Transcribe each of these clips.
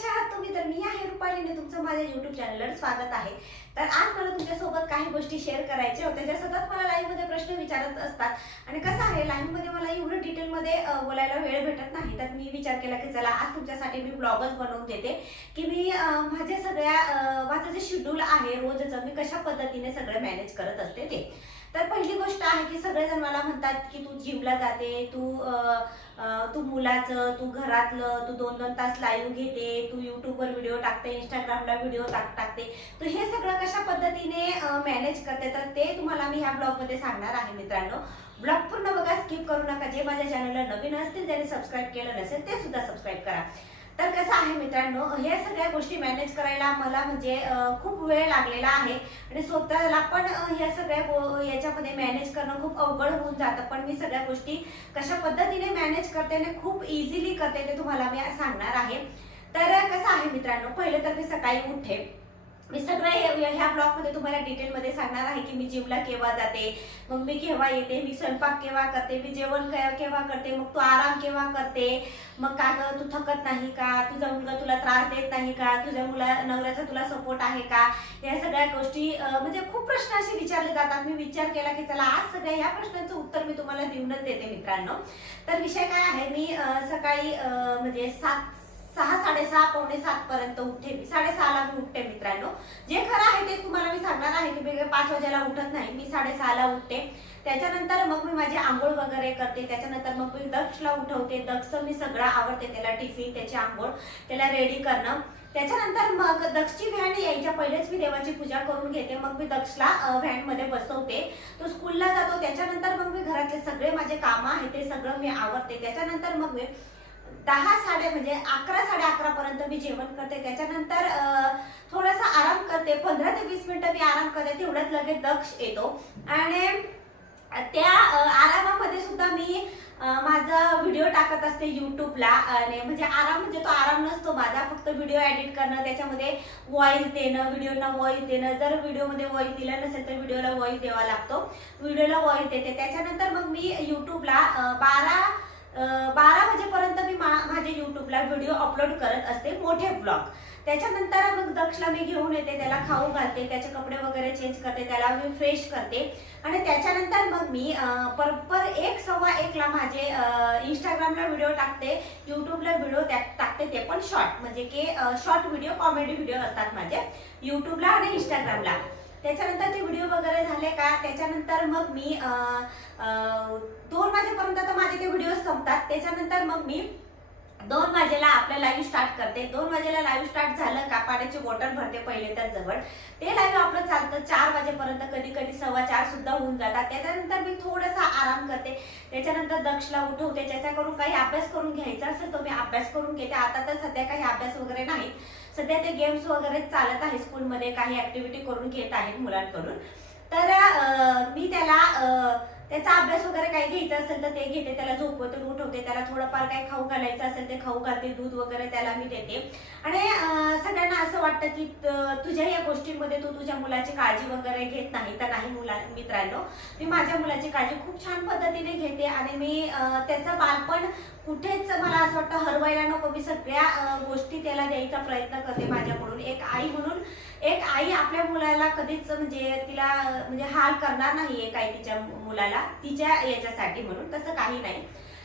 कशा आहात तुम्ही? तर मी आहे रुपालीने तुमचं माझ्या युट्यूब चॅनलवर स्वागत आहे. तर आज मला तुमच्यासोबत काही गोष्टी शेअर करायच्या होत्या ज्या सतत मला लाईव्हमध्ये प्रश्न विचारत असतात. आणि कसं आहे लाईव्हमध्ये मला एवढं डिटेलमध्ये बोलायला वेळ भेटत नाही. तर मी विचार केला की चला आज तुमच्यासाठी मी ब्लॉगच बनवून देते. की मी माझ्या सगळ्या माझं जे शेड्यूल आहे रोजचं मी कशा पद्धतीने सगळं मॅनेज करत असते ते. तर पहिली गोष्ट आहे की सगळेजण मला म्हणतात की तू जिमला जाते तू तू मुलाचं तू घरातलं तू दोन दोन तास लाईव्ह घेते तू युट्यूबवर व्हिडिओ टाकते इंस्टाग्रामला व्हिडिओ टाक टाकते. तर हे सगळं कशा पद्धतीने मॅनेज करते? तर ते तुम्हाला मी ह्या ब्लॉगमध्ये सांगणार आहे मित्रांनो. ब्लॉग पूर्ण बघा स्किप करू नका. जे माझ्या चॅनलला नवीन असतील ज्यांनी सबस्क्राईब केलं नसेल ते सुद्धा सबस्क्राईब करा. तर कसं आहे मित्रांनो हे सगळ्या गोष्टी मॅनेज करायला मला म्हणजे खूप वेळ लागलेला आहे. आणि स्वतःला पण ह्या सगळ्या गो- याच्यामध्ये मॅनेज करणं खूप अवघड होऊन जातं. पण मी सगळ्या गोष्टी कशा पद्धतीने मॅनेज करते आणि खूप इझिली करते ते तुम्हाला मी सांगणार आहे. तर कसं आहे मित्रांनो पहिले तर मी सकाळी उठे मी सगळं ह्या ब्लॉगमध्ये तुम्हाला डिटेल मध्ये सांगणार आहे की मी जिमला केव्हा जाते मग मी केव्हा येते मी स्वयंपाक केव्हा करते मी जेवण केव्हा करते मग तू आराम केव्हा करते मग का गं तू थकत नाही का? तुझा मुलगा तुला त्रास देत नाही का? तुझ्या मुला नवऱ्याचा तुला सपोर्ट आहे का? या सगळ्या गोष्टी म्हणजे खूप प्रश्न असे विचारले जातात. मी विचार केला की चला आज सगळ्या ह्या प्रश्नांचं उत्तर मी तुम्हाला देऊनच देते मित्रांनो. तर विषय काय आहे? मी सकाळी म्हणजे सात सहा साडेसहा पावणे सात पर्यंत उठते मी. साडेसहाला मी उठते मित्रांनो. जे खरं आहे ते तुम्हाला मी सांगणार आहे की मी पाच वाजेला उठत नाही. मी साडेसहाला उठते. त्याच्यानंतर मग मी माझी आंघोळ वगैरे करते. त्याच्यानंतर मग मी दक्षला उठवते. दक्ष मी सगळं आवडते त्याला टिफिन त्याची आंघोळ त्याला रेडी करणं. त्याच्यानंतर मग दक्षची व्हॅन यायच्या पहिलेच मी देवाची पूजा करून घेते. मग मी दक्षला व्हॅनमध्ये बसवते. तो स्कूलला जातो. त्याच्यानंतर मग मी घरातले सगळे माझे कामं आहेत ते सगळं मी आवडते त्याच्यानंतर मग मी दहा साडे म्हणजे अकरा साडे अकरा पर्यंत मी जेवण करते. त्याच्यानंतर थोडासा आराम करते. पंधरा ते वीस मिनिटं मी आराम करते. तेवढ्यात लगेच दक्ष येतो. आणि त्या आरामामध्ये सुद्धा मी माझा व्हिडिओ टाकत असते युट्यूबला आणि म्हणजे आराम म्हणजे तो आराम नसतो माझा. फक्त व्हिडिओ एडिट करणं त्याच्यामध्ये व्हॉइस देणं व्हिडिओना व्हॉइस देणं. जर व्हिडिओमध्ये व्हॉइस दिला नसेल तर व्हिडिओला व्हॉइस द्यावा लागतो. व्हिडिओला व्हॉइस देते. त्याच्यानंतर मग मी युट्यूबला बारा अं, बारा वाजेपर्यंत मी मा- माझ्या युट्यूबला व्हिडिओ अपलोड करत असते मोठे ब्लॉग त्याच्यानंतर मग दक्षला मी घेऊन येते त्याला खाऊ घालते त्याचे कपडे वगैरे चेंज करते त्याला मी फ्रेश करते. आणि त्याच्यानंतर मग मी अं, बरोबर एक सव्वा एकला माझे इंस्टाग्रामला व्हिडिओ टाकते युट्यूबला व्हिडिओ टाकते ते पण शॉर्ट म्हणजे की शॉर्ट व्हिडिओ कॉमेडी व्हिडिओ असतात माझे युट्यूबला आणि इंस्टाग्रामला त्याच्यानंतर ते व्हिडिओ वगैरे झाले का त्याच्यानंतर मग मी दोन वाजेपर्यंत तर माझे ते व्हिडिओ संपतात. त्याच्यानंतर मग मी दोन वाजेला आपलं लाईव्ह स्टार्ट करते. दोन वाजेला लाईव्ह स्टार्ट झालं का पाण्याची बॉटल भरते पहिले तर जवळ. ते लाईव्ह आपलं चालतं चार वाजेपर्यंत कधी कधी सव्वा चार सुद्धा होऊन जातात. त्याच्यानंतर मी थोडासा आराम करते. त्याच्यानंतर दक्षला उठवते. ज्याच्याकडून काही अभ्यास करून घ्यायचा असेल तो मी अभ्यास करून घेते. आता तर सध्या काही अभ्यास वगैरे नाही. सध्या ते गेम्स वगैरे चालत आहे स्कूलमध्ये काही ऍक्टिव्हिटी करून घेत आहेत मुलांकडून. तर मी त्याला अं, त्याचा अभ्यास वगैरे काही घ्यायचा असेल तर ते घेते त्याला झोपवतून उठवते त्याला थोडंफार काही खाऊ घालायचं असेल ते खाऊ घालते दूध वगैरे त्याला मी देते. आणि सगळ्यांना असं वाटतं की तुझ्या या गोष्टींमध्ये तू तुझ्या मुलाची काळजी वगैरे घेत नाही तर नाही मुला मित्रांनो. मी माझ्या मुलाची काळजी खूप छान पद्धतीने घेते आणि मी त्याचं बालपण कुठेच मला असं वाटतं हरवायला नको. मी सगळ्या गोष्टी त्याला द्यायचा प्रयत्न करते माझ्याकडून. एक आई म्हणून एक आई आपल्या मुलाला कधीच म्हणजे तिला म्हणजे हाल करणार नाही एक आई तिच्या मुलाला. तिच्या याच्यासाठी म्हणून तसं काही नाही.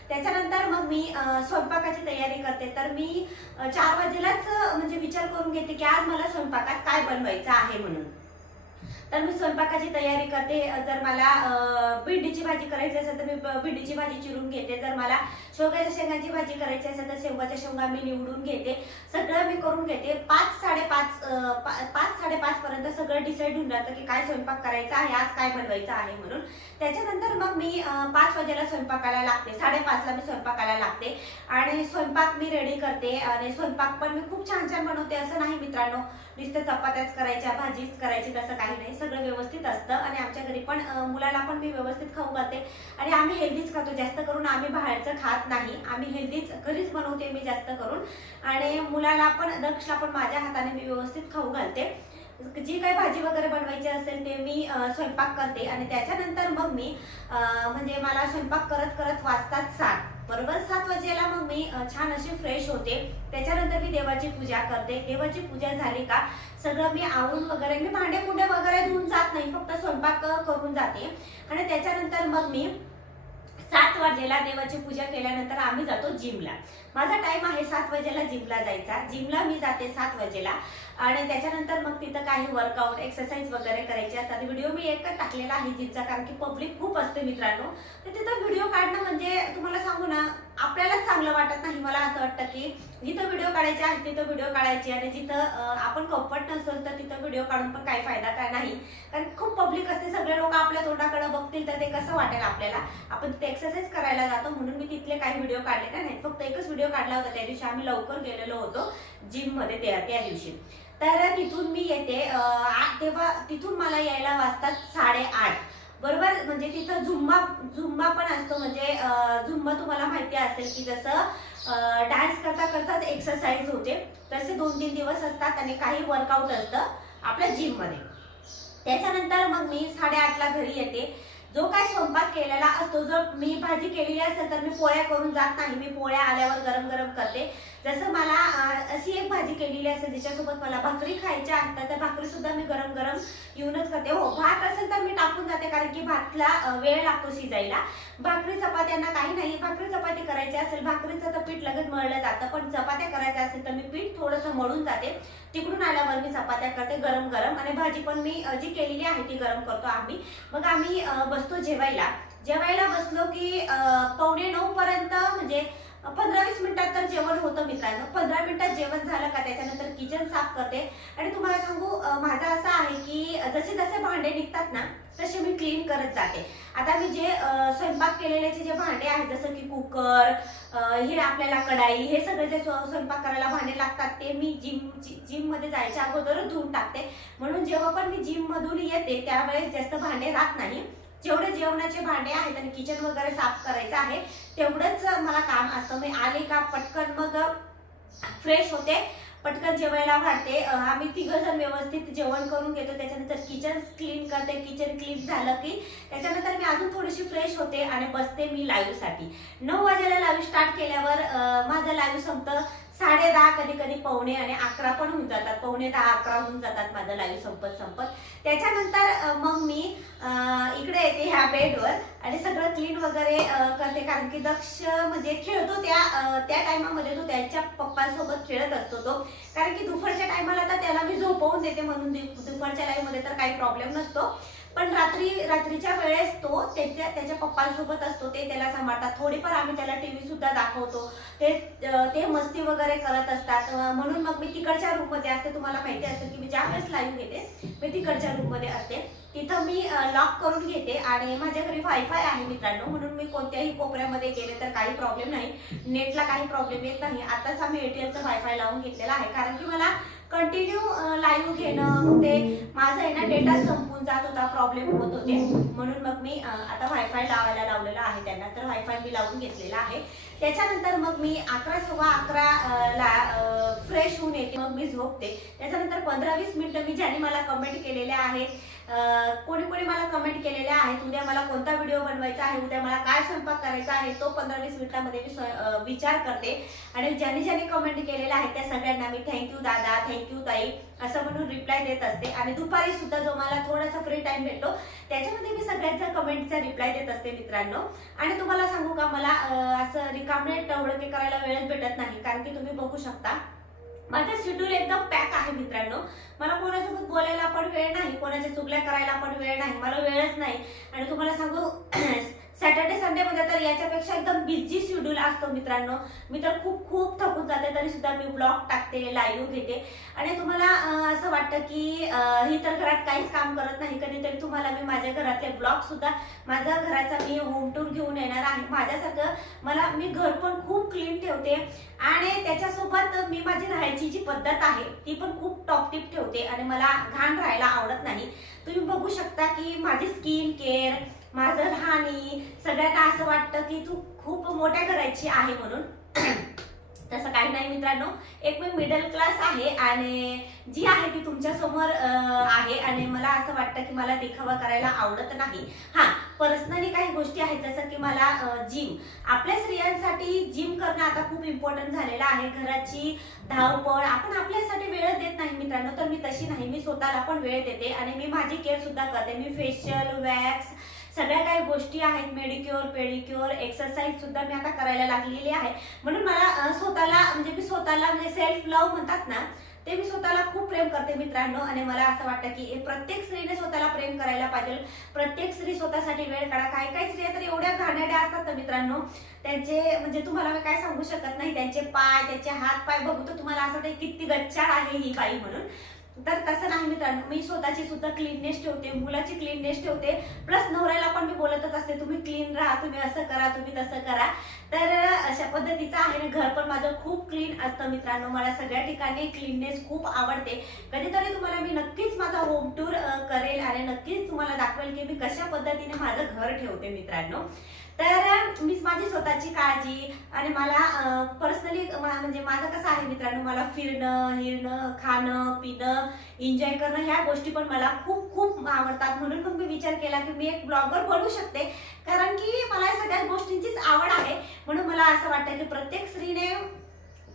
त्याच्यानंतर मग मी स्वयंपाकाची तयारी करते. तर मी चार वाजेलाच म्हणजे विचार करून घेते की आज मला स्वयंपाकात काय बनवायचं आहे म्हणून. तर मी स्वयंपाकाची तयारी करते. जर मला भेंडीची भाजी करायची असेल तर मी भेंडीची भाजी चिरून घेते. जर मला शेवग्याच्या शेंगाची भाजी करायची असेल तर शेवगाच्या शेंगा मी निवडून घेते. सगळं मी करून घेते. पाच साडेपाच पा- पाच साडेपाच पर्यंत सगळं डिसाईड होऊन जातं की काय स्वयंपाक करायचा आहे आज काय बनवायचं आहे म्हणून. त्याच्यानंतर मग मी पाच वाजेला स्वयंपाकाला लागते. साडेपाचला मी स्वयंपाकाला लागते. आणि स्वयंपाक मी रेडी करते. आणि स्वयंपाक पण मी खूप छान छान बनवते. असं नाही मित्रांनो नुसतं चपात्याच करायच्या भाजीच करायची तसं काही नाही. सगळं व्यवस्थित असतं आणि आमच्या घरी पण मुलाला पण मी व्यवस्थित खाऊ घालते आणि आम्ही हेल्दीच खातो जास्त करून आम्ही बाहेरचं खात नाही. आम्ही हेल्दीच घरीच बनवते मी जास्त करून. आणि मुलाला पण दक्षला पण माझ्या हाताने मी व्यवस्थित खाऊ घालते. जी काही भाजी वगैरे बनवायची असेल ते मी स्वयंपाक करते. आणि त्याच्यानंतर मग मी म्हणजे मला स्वयंपाक करत करत वाजतात सात. बरोबर? सात वाजेला मग मी छान अशी फ्रेश होते. त्याच्यानंतर मी देवाची पूजा करते. देवाची पूजा झाली का सगळं मी आवरून वगैरे मी भांडे कुंडे वगैरे धुवून जात नाही. फक्त स्वयंपाक करून जाते. आणि त्याच्यानंतर मग मी सात वाजेला देवाची पूजा केल्यानंतर आम्ही जातो जिमला माझा टाइम आहे सात वाजेला जिमला जायचा. जिमला मी जाते सात वाजेला. आणि त्याच्यानंतर मग तिथं काही वर्कआउट एक्सरसाइज वगैरे करायचे असतात. व्हिडिओ मी एकच टाकलेला आहे जिमचा कारण की पब्लिक खूप असते मित्रांनो. तर तिथं व्हिडिओ काढणं म्हणजे तुम्हाला सांगू ना आपल्यालाच चांगलं वाटत नाही. मला असं वाटतं की जिथं व्हिडिओ काढायचे आहे तिथं व्हिडिओ काढायचे. आणि जिथं आपण कम्फर्ट नसेल तर तिथं व्हिडिओ काढून पण काही फायदा काय नाही. कारण खूप पब्लिक असते. सगळे लोक आपल्या तोंडाकडे बघतील तर ते कसं वाटेल आपल्याला? आपण तिथे एक्सरसाइज करायला जातो. म्हणून मी तिथले काही व्हिडिओ काढले का नाही? फक्त एकच व्हिडिओ काढला होता त्या दिवशी आम्ही लवकर गेलेलो होतो जिममध्ये त्या दिवशी. तर तिथून मी येते तेव्हा तिथून मला यायला वाजतात साडेआठ. बरोबर? म्हणजे तिथं झुम्मा झुम्मा पण असतो म्हणजे झुम्मा तुम्हाला माहिती असेल की जसं डान्स करता करताच एक्सरसाइज होते. तसे दोन तीन दिवस असतात आणि काही वर्कआउट असतं आपल्या जिममध्ये. त्याच्यानंतर मग मी साडेआठला घरी येते. जो काय स्वयंपाक केलेला असतो जर मी भाजी केलेली असेल तर मी पोळ्या करून जात नाही. मी पोळ्या आल्यावर गरम गरम करते. जसं मला अशी एक भाजी केलेली असेल जिच्यासोबत मला भाकरी खायच्या असतात तर भाकरी सुद्धा मी गरम गरम येऊनच करते हो भात असेल तर मी टाकून जाते कारण की भातला वेळ लागतो शिजायला. भाकरी चपात्यांना काही नाही. भाकरी चपाती करायची असेल भाकरीचं तर पीठ लगेच मळलं जातं पण चपात्या करायच्या असेल तर मी पीठ थोडंसं मळून जाते. तिकडून आल्यावर मी चपात्या करते गरम गरम. आणि भाजी पण मी जी केलेली आहे ती गरम करतो आम्ही. मग आम्ही बसतो जेवायला. जेवायला बसलो की पावणे नऊ पर्यंत म्हणजे पंधरा वीस मिनिटात तर जेवण होतं मित्रांनो. पंधरा मिनिटात जेवण झालं का? त्याच्यानंतर किचन साफ करते. आणि तुम्हाला सांगू माझा माझं असं आहे की जसे जसे भांडे निघतात ना तसे मी क्लीन करत जाते. आता मी जे स्वयंपाक केलेल्याचे जे भांडे आहेत जसं की कुकर हे आपल्याला कढाई हे सगळे जे स्व- स्वयंपाक करायला भांडे लागतात ते मी जिम जिममध्ये जायच्या अगोदरच धुवून टाकते. म्हणून जेव्हा पण मी जिम मधून येते त्यावेळेस जास्त भांडे राहत नाही. जेवढे जेवणाचे भांडे आहेत आणि किचन वगैरे साफ करायचं आहे तेवढंच मला काम असतं. मी आले का पटकन मग फ्रेश होते पटकन जेवायला वाढते. आम्ही तिघं जण व्यवस्थित जेवण करून घेतो. त्याच्यानंतर किचन क्लीन करते. किचन क्लीन झालं की त्याच्यानंतर मी अजून थोडीशी फ्रेश होते आणि बसते मी लाईव्हसाठी नऊ वाजेला लाईव्ह स्टार्ट केल्यावर माझं लाईव्ह संपतं. साडे दहा कधी कधी पावणे आणि अकरा पण होऊन जातात. पावणे दहा अकरा होऊन जातात माझं लाईव्ह संपत संपत. त्याच्यानंतर मग मी इकडे येते ह्या बेडवर आणि सगळं क्लीन वगैरे करते. कारण की दक्ष म्हणजे खेळतो त्या त्या टायमामध्ये तो त्याच्या पप्पांसोबत खेळत असतो तो. कारण की दुपारच्या टायमाला तर त्याला मी झोपवून देते म्हणून दुपारच्या लाईव्हमध्ये तर काही प्रॉब्लेम नसतो. पण रात्री रात्रीच्या वेळेस तो त्याच्या त्याच्या पप्पांसोबत असतो ते त्याला सांभाळतात. थोडीफार आम्ही त्याला टीव्ही सुद्धा दाखवतो. ते ते मस्ती वगैरे करत असतात. म्हणून मग मी तिकडच्या रूममध्ये असते. तुम्हाला माहिती असेल की मी ज्या वेळेस लाईव्ह घेते मी तिकडच्या रूममध्ये असते. तिथं मी लॉक करून घेते आणि माझ्या घरी वायफाय आहे मित्रांनो. म्हणून मी कोणत्याही कोपऱ्यामध्ये गेले तर काही प्रॉब्लेम नाही. नेटला काही प्रॉब्लेम येत नाही. आताच आम्ही एटीएलचं वायफाय लावून घेतलेला आहे. कारण की मला कंटिन्यू लाईव्ह घेणं मग ते माझं आहे ना डेटा संपून जात होता प्रॉब्लेम होत होते. म्हणून मग मी आता वायफाय लावायला लावलेला आहे. त्यांना तर वायफाय मी लावून घेतलेला आहे. त्याच्यानंतर मग मी अकरा सव्वा अकरा ला फ्रेश होऊन येते. मग मी झोपते. त्याच्यानंतर पंधरा वीस मिनिटं मी ज्यांनी मला कमेंट केलेल्या आहेत कोणी कोणी मला कमेंट केलेल्या आहेत उद्या मला कोणता व्हिडिओ बनवायचा आहे उद्या मला काय स्वयंपाक करायचा आहे तो पंधरा वीस मिनिटामध्ये मी विचार करते. आणि ज्यांनी ज्यांनी कमेंट केलेल्या आहेत त्या सगळ्यांना मी थँक्यू दादा थँक्यू ताई असं म्हणून रिप्लाय देत असते. आणि दुपारी सुद्धा जो मला थोडासा फ्री टाइम भेटतो त्याच्यामध्ये मी सगळ्यांच्या कमेंटचा रिप्लाय देत असते मित्रांनो. आणि तुम्हाला सांगू का मला असं रिकामे टवळके करायला वेळच भेटत नाही कारण की तुम्ही बघू शकता. माझं शेड्यूल एकदम पॅक आहे मित्रांनो. मला कोणासोबत बोलायला पण वेळ नाही कोणाच्या चुकल्या करायला पण वेळ नाही मला वेळच नाही. आणि तुम्हाला सांगू सॅटर्डे संडे मध्ये तर याच्यापेक्षा एकदम बिझी शेड्यूल असतो मित्रांनो. मी तर खूप खूप थकून जाते तरी सुद्धा मी ब्लॉग टाकते लाईव्ह घेते. आणि तुम्हाला असं वाटतं की ही तर घरात काहीच काम करत नाही कधीतरी तुम्हाला मी माझ्या घरातले ब्लॉग सुद्धा माझ्या घराचा मी होम टूर घेऊन येणार आहे. माझ्यासारखं मला मी घर पण खूप क्लीन ठेवते. आणि त्याच्यासोबत मी माझी राहायची जी पद्धत आहे ती पण खूप टॉपटिप ठेवते. आणि मला घाण राहायला आवडत नाही. तुम्ही बघू शकता की माझी स्किन केअर माझं राहणी सगळ्यांना असं वाटतं की तू खूप मोठ्या करायची आहे म्हणून. तसं काही नाही मित्रांनो. एक मी मिडल क्लास आहे आणि जी आहे ती तुमच्यासमोर आहे आणि मला असं वाटतं की मला देखावा करायला आवडत नाही. हा पर्सनली काही गोष्टी आहेत जसं की मला जिम आपल्या स्त्रियांसाठी जिम करणं आता खूप इम्पॉर्टंट झालेलं आहे. घराची धावपळ आपण आपल्यासाठी वेळ देत नाही मित्रांनो. तर मी तशी नाही मी स्वतःला पण वेळ देते आणि मी माझी केअर सुद्धा करते. मी फेशियल वॅक्स सगळ्या काही गोष्टी आहेत मेडिक्युअर पेडिक्युअर एक्सरसाइज सुद्धा मी आता करायला लागलेली आहे. म्हणून मला स्वतःला म्हणजे मी स्वतःला म्हणजे सेल्फ लव्ह म्हणतात ना ते मी स्वतःला खूप प्रेम करते मित्रांनो. आणि मला असं वाटतं की प्रत्येक स्त्रीने स्वतःला प्रेम करायला पाहिजे. प्रत्येक स्त्री स्वतःसाठी वेळ काढा. काही काही स्त्रिया तर एवढ्या घाण्याड्या असतात ना मित्रांनो. त्यांचे म्हणजे तुम्हाला मी काय सांगू शकत नाही. त्यांचे पाय त्यांचे हात पाय बघू तर तुम्हाला असं वाटतं किती गच्चाळ आहे ही बाई म्हणून. तर तसं नाही मित्रांनो. मी स्वतःची सुद्धा क्लीननेस ठेवते मुलाची क्लीननेस ठेवते. प्लस नवऱ्याला पण मी बोलतच असते तुम्ही क्लीन राहा तुम्ही असं करा तुम्ही तसं करा. तर अशा पद्धतीचं आहे ना घर पण माझं खूप क्लीन असतं मित्रांनो. मला सगळ्या ठिकाणी क्लीननेस खूप आवडते. कधीतरी तुम्हाला मी नक्कीच माझा होम टूर करेल आणि नक्कीच तुम्हाला दाखवेल की मी कशा पद्धतीने माझं घर ठेवते मित्रांनो. तर मीच माझी स्वतःची काळजी आणि मला पर्सनली म्हणजे माझं कसं आहे मित्रांनो मला फिरणं हिरणं खाणं पिणं एन्जॉय करणं ह्या गोष्टी पण मला खूप खूप आवडतात. म्हणून मग मी विचार केला की मी एक ब्लॉगर बनू शकते. कारण की मला या सगळ्या गोष्टींचीच आवड आहे. म्हणून मला असं वाटतं की प्रत्येक स्त्रीने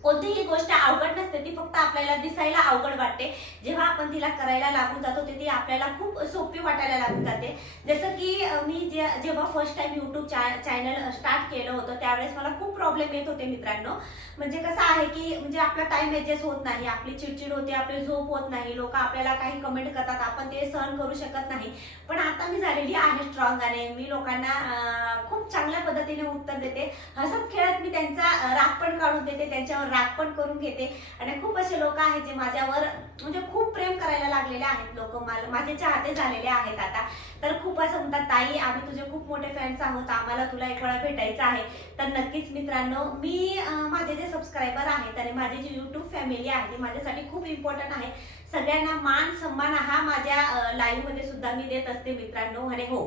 कोणतीही गोष्ट अवघड नसते ती फक्त आपल्याला दिसायला अवघड वाटते. जेव्हा आपण तिला करायला लागून जातो ते ती आपल्याला खूप सोपी वाटायला लागून जाते. जसं की मी जे जेव्हा first time YouTube channel start केलं होतं त्यावेळेस मला खूप प्रॉब्लेम येत होते मित्रांनो. म्हणजे कसं आहे की म्हणजे आपला टाइम ॲडजस्ट होत नाही आपली चिडचिड होते आपली झोप होत नाही लोक आपल्याला काही कमेंट करतात आपण ते सहन करू शकत नाही. पण आता मी झालेली आहे स्ट्रॉंग आणि मी लोकांना खूप चांगल्या पद्धतीने उत्तर देते. हसत खेळत मी त्यांचा राग पण काढून देते त्यांच्यावर राग पण करून घेते. आणि खूप असे लोक आहेत जे माझ्यावर म्हणजे खूप प्रेम करायला लागलेले आहेत लोक मला माझे चाहते झालेले आहेत आता. तर खूप असं म्हणतात ताई आम्ही तुझे खूप मोठे फॅन्स आहोत. आम्हाला तुला एक वेळा भेटायचं आहे. तर नक्कीच मित्रांनो मी माझे जे सबस्क्रायबर आहेत आणि माझी जी युट्यूब फॅमिली आहे ती माझ्यासाठी खूप इम्पॉर्टंट आहे. सगळ्यांना मान सन्मान हा माझ्या लाईव्हमध्ये सुद्धा मी देत असते मित्रांनो. आणि हो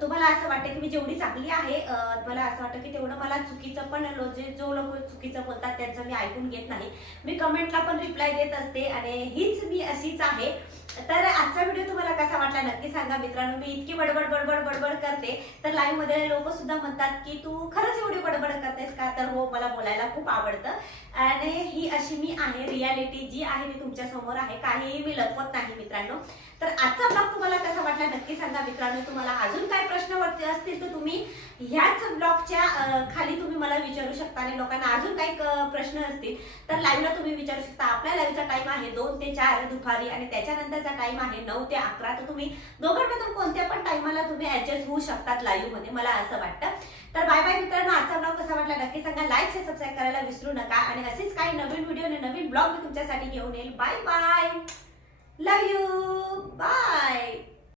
तुम्हाला असं वाटतं की मी जेवढी चांगली आहे मला असं वाटतं की तेवढं मला चुकीचं पण जे जो लोक चुकीचं बोलतात त्यांचं मी ऐकून घेत नाही. मी कमेंटला पण रिप्लाय देत असते आणि हीच मी अशीच आहे. तर आजचा व्हिडिओ तुम्हाला कसा वाटला नक्की सांगा मित्रांनो. मी इतकी बडबड बडबड बडबड करते. तर लाईव्हमध्ये लोक सुद्धा म्हणतात की तू खरंच एवढी बडबड करतेस का? तर हो मला बोलायला खूप आवडतं. आणि ही अशी मी आहे रियालिटी जी आहे ती तुमच्यासमोर आहे. काहीही मी लपवत नाही मित्रांनो. तर आजचा ब्लॉग तुम्हाला कसा वाटला नक्की सांगा मित्रांनो. तुम्हाला अजून काय प्रश्न वरती असतील तर तुम्ही ह्याच ब्लॉगच्या खाली तुम्ही मला विचारू शकता आणि लोकांना अजून काही प्रश्न असतील तर लाईव्हला तुम्ही विचारू शकता. आपल्या लाईव्हचा टाइम आहे दोन ते चार दुपारी. आणि त्याच्यानंतर त्याच्यानंतरचा टाइम आहे नऊ ते अकरा तर तुम्ही दोघांमधून कोणत्या पण टाइमाला तुम्ही ऍडजस्ट होऊ शकतात लाईव्हमध्ये मला असं वाटतं. तर बाय बाय मित्रांनो आजचा ब्लॉग कसा वाटला नक्की सांगा. लाईक सबस्क्राईब करायला विसरू नका. आणि असेच काही नवीन व्हिडिओ आणि नवीन ब्लॉग मी तुमच्यासाठी घेऊन येईल. Bye bye love you